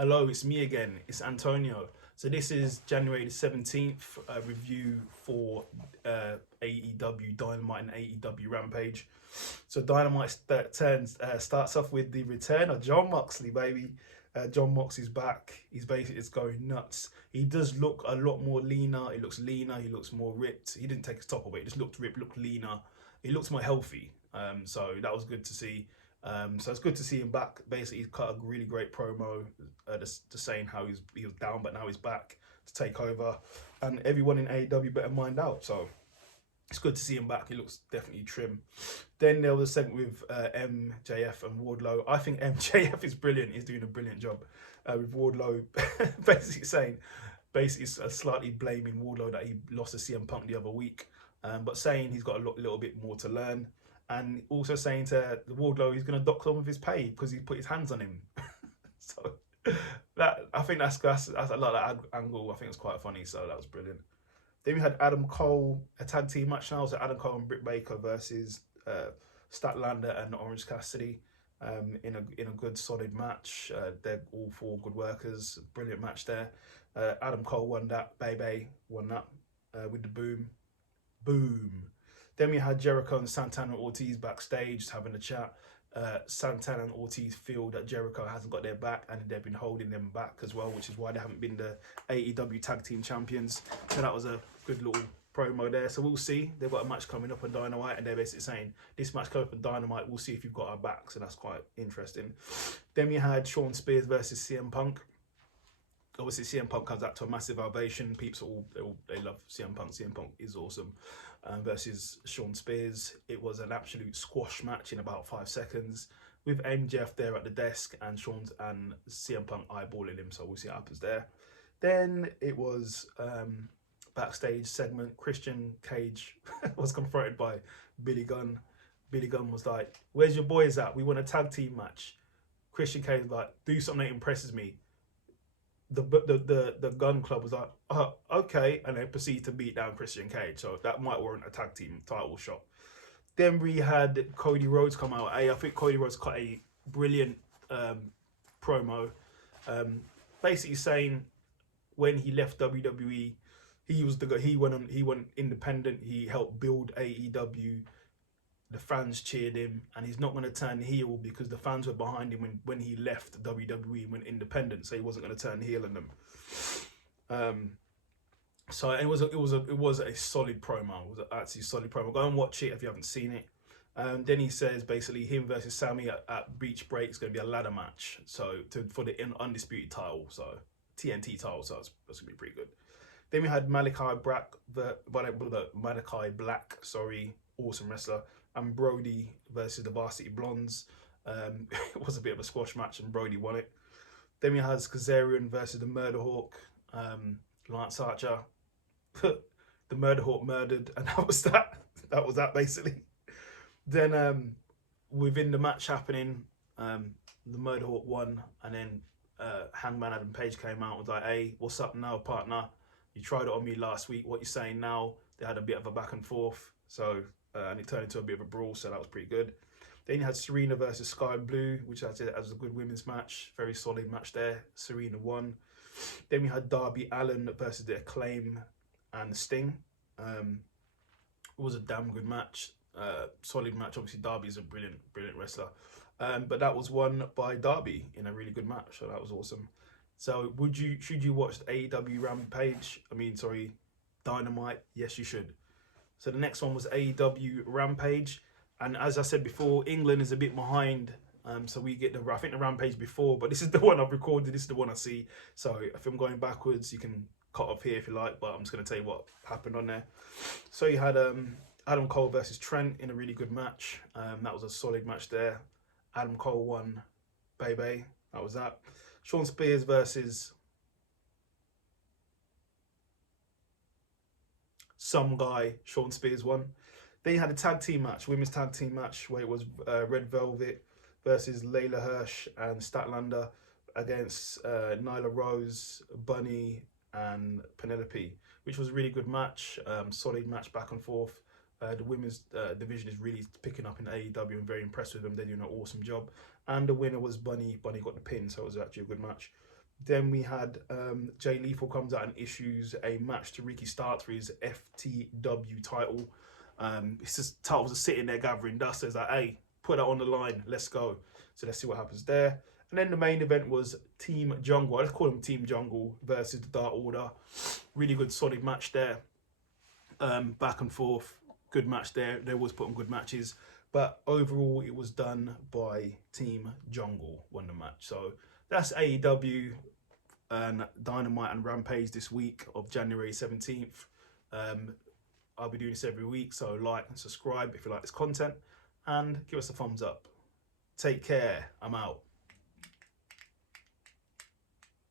Hello, it's me again. It's Antonio. So this is January the 17th review for AEW Dynamite and AEW Rampage. So Dynamite starts off with the return of John Moxley, baby. John Moxley's back. He's basically just going nuts. He does look a lot more leaner. He looks leaner. He looks more ripped. He didn't take his top away. He just looked ripped, looked leaner. He looks more healthy. So that was good to see. So it's good to see him back. Basically, he's cut a really great promo, just saying how he was down, but now he's back to take over, and everyone in AEW better mind out. So it's good to see him back. He looks definitely trim. Then there was a segment with MJF and Wardlow. I think MJF is brilliant. He's doing a brilliant job with Wardlow, basically slightly blaming Wardlow that he lost to CM Punk the other week, but saying he's got a little bit more to learn. And also saying to the Wardlow he's going to dock some of his pay because he put his hands on him. So I think that's I like that angle. I think it's quite funny. So that was brilliant. Then we had Adam Cole, a tag team match now. So Adam Cole and Britt Baker versus Statlander and Orange Cassidy in a good solid match. They're all four good workers. Brilliant match there. Adam Cole won that. Bebe won that with the boom. Then we had Jericho and Santana and Ortiz backstage having a chat. Santana and Ortiz feel that Jericho hasn't got their back and they've been holding them back as well, which is why they haven't been the AEW Tag Team Champions. So that was a good little promo there. So we'll see. They've got a match coming up on Dynamite and they're basically saying, this match coming up on Dynamite, we'll see if you've got our back. So that's quite interesting. Then we had Shawn Spears versus CM Punk. Obviously, CM Punk comes out to a massive ovation. Peeps they love CM Punk. CM Punk is awesome. Versus Shawn Spears. It was an absolute squash match in about 5 seconds with MJF there at the desk and CM Punk eyeballing him. So we'll see what happens there. Then it was backstage segment. Christian Cage was confronted by Billy Gunn. Billy Gunn was like, "Where's your boys at? We want a tag team match." Christian Cage was like, "Do something that impresses me." The Gun Club was like, "Oh, okay," and they proceed to beat down Christian Cage. So that might warrant a tag team title shot. Then we had Cody Rhodes come out. I think Cody Rhodes cut a brilliant promo, basically saying when he left WWE, he was the guy. He went independent. He helped build AEW. The fans cheered him, and he's not going to turn heel because the fans were behind him when he left WWE and went independent. So he wasn't going to turn heel on them. So it was a solid promo. It was actually a solid promo. Go and watch it if you haven't seen it. Then he says basically him versus Sammy at Beach Break is going to be a ladder match. So for the undisputed title, so TNT title. So that's going to be pretty good. Then we had Malachi Black, awesome wrestler. And Brody versus the Varsity Blondes. It was a bit of a squash match and Brody won it. Then we had Kazarian versus the Murder Hawk, Lance Archer. The Murder Hawk murdered, and that was that basically. Then within the match happening, the Murder Hawk won, and then Hangman Adam Page came out and was like, "Hey, what's up now, partner? You tried it on me last week. What you saying now?" They had a bit of a back and forth. So and it turned into a bit of a brawl, so that was pretty good. Then you had Serena versus Sky Blue, which I said was a good women's match. Very solid match there. Serena won. Then we had Darby Allin versus the Acclaim and Sting. It was a damn good match. Solid match. Obviously, Darby's a brilliant wrestler. But that was won by Darby in a really good match, so that was awesome. So should you watch AEW Rampage? Dynamite? Yes, you should. So the next one was AEW Rampage. And as I said before, England is a bit behind. So we get I think the Rampage before, but this is the one I've recorded. This is the one I see. So if I'm going backwards, you can cut off here if you like, but I'm just going to tell you what happened on there. So you had Adam Cole versus Trent in a really good match. That was a solid match there. Adam Cole won. Baby. That was that. Shawn Spears versus some guy. Shawn Spears won. Then you had a tag team match, women's tag team match, where it was Red Velvet versus Layla Hirsch and Statlander against Nyla Rose, Bunny, and Penelope, which was a really good match. Solid match back and forth. The women's division is really picking up in AEW. I'm very impressed with them. They're doing an awesome job. And the winner was Bunny. Bunny got the pin, so it was actually a good match. Then we had Jay Lethal comes out and issues a match to Ricky Starks for his FTW title. It's just titles are sitting there gathering dust. It's like, hey, put that on the line. Let's go. So let's see what happens there. And then the main event was Team Jungle. Let's call them Team Jungle versus the Dark Order. Really good, solid match there. Back and forth. Good match there. They always put on good matches. But overall, it was done by Team Jungle, won the match. So that's AEW and Dynamite and Rampage this week of January 17th. I'll be doing this every week, so like and subscribe if you like this content, and give us a thumbs up. Take care. I'm out.